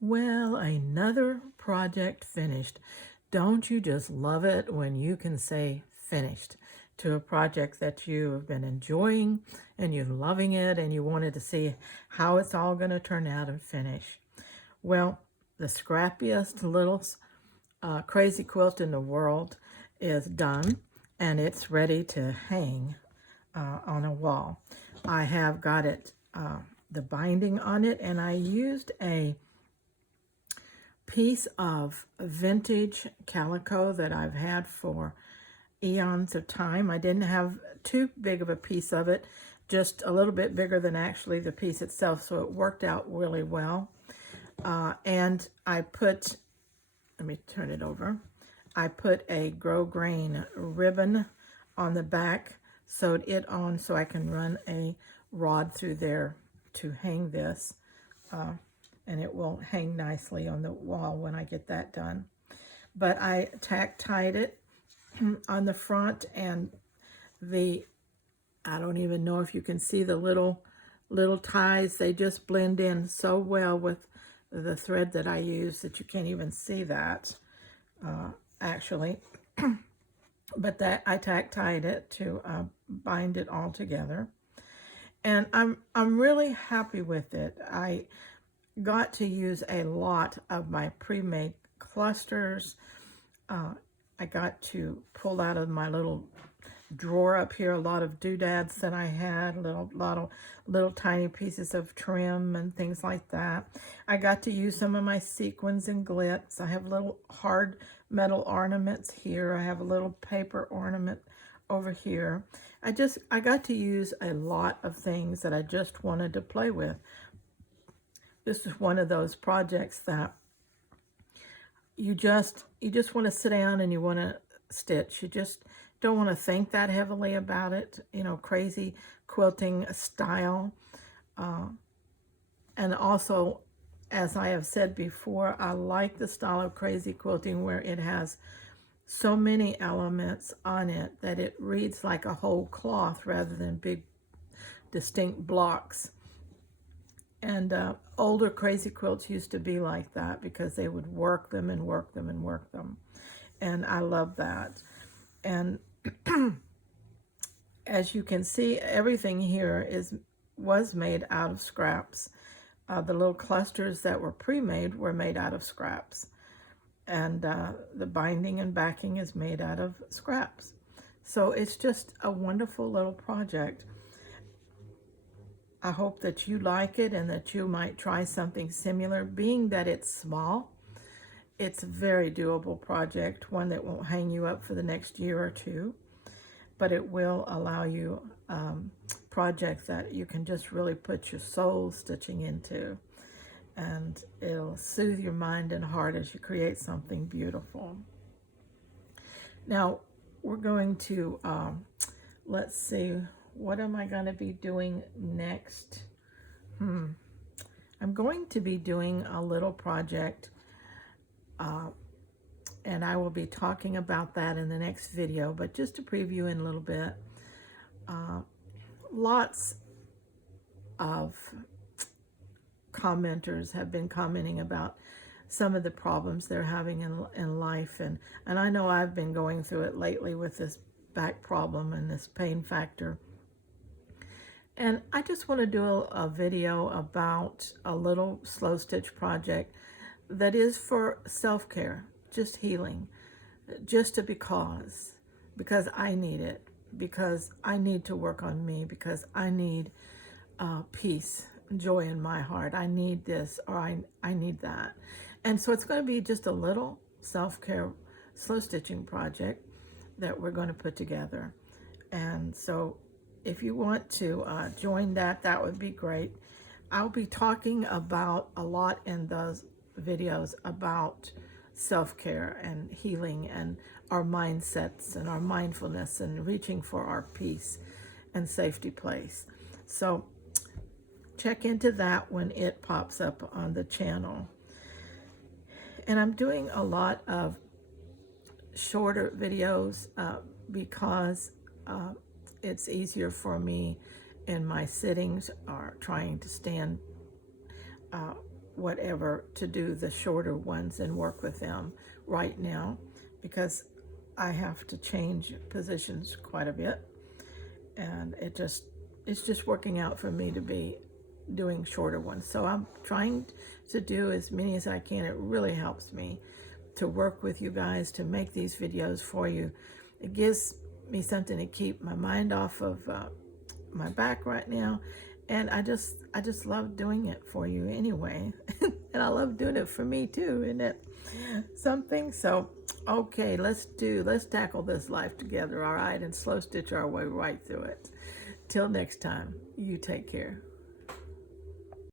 Well, another project finished. Don't you just love it when you can say finished to a project that you have been enjoying and you're loving it and you wanted to see how it's all going to turn out and finish? Well, the scrappiest little crazy quilt in the world is done and it's ready to hang on a wall. I have got it, the binding on it, and I used a piece of vintage calico that I've had for eons of time. I didn't have too big of a piece of it, just a little bit bigger than actually the piece itself, so it worked out really well. And I put, let me turn it over. I put a grosgrain ribbon on the back, sewed it on so I can run a rod through there to hang this. And it will hang nicely on the wall when I get that done. But I tack-tied it on the front, and I don't even know if you can see the little ties. They just blend in so well with the thread that I use that you can't even see that, actually. But that I tack-tied it to bind it all together. And I'm really happy with it. I got to use a lot of my pre-made clusters. I got to pull out of my little drawer up here a lot of doodads that I had, little tiny pieces of trim and things like that. I got to use some of my sequins and glitz. I have little hard metal ornaments here. I have a little paper ornament over here. I got to use a lot of things that I just wanted to play with. This is one of those projects that you just want to sit down and you want to stitch. You just don't want to think that heavily about it, crazy quilting style. And also, as I have said before, I like the style of crazy quilting where it has so many elements on it that it reads like a whole cloth rather than big distinct blocks. And older crazy quilts used to be like that because they would work them and work them and work them. And I love that. And as you can see, everything here was made out of scraps. The little clusters that were pre-made were made out of scraps. And the binding and backing is made out of scraps. So it's just a wonderful little project. I hope that you like it and that you might try something similar. Being that it's small, it's a very doable project, one that won't hang you up for the next year or two, but it will allow you projects that you can just really put your soul stitching into, and it'll soothe your mind and heart as you create something beautiful. Now, we're going to, let's see, what am I going to be doing next? I'm going to be doing a little project, and I will be talking about that in the next video, but just to preview in a little bit. Lots of commenters have been commenting about some of the problems they're having in life, and I know I've been going through it lately with this back problem and this pain factor. And I just want to do a video about a little slow stitch project that is for self-care, just healing, just because I need it, because I need to work on me, because I need peace, joy in my heart. I need this, or I need that. And so it's going to be just a little self-care slow stitching project that we're going to put together. And so if you want to join that, that would be great. I'll be talking about a lot in those videos about self-care and healing and our mindsets and our mindfulness and reaching for our peace and safety place. So check into that when it pops up on the channel. And I'm doing a lot of shorter videos because it's easier for me in my sittings or trying to stand whatever to do the shorter ones and work with them right now, because I have to change positions quite a bit, and it's just working out for me to be doing shorter ones. So I'm trying to do as many as I can. It really helps me to work with you guys, to make these videos for you. It gives me something to keep my mind off of my back right now, and I just love doing it for you anyway. And I love doing it for me too, isn't it something? So okay, let's tackle this life together, all right, and slow stitch our way right through it. Till next time, you take care.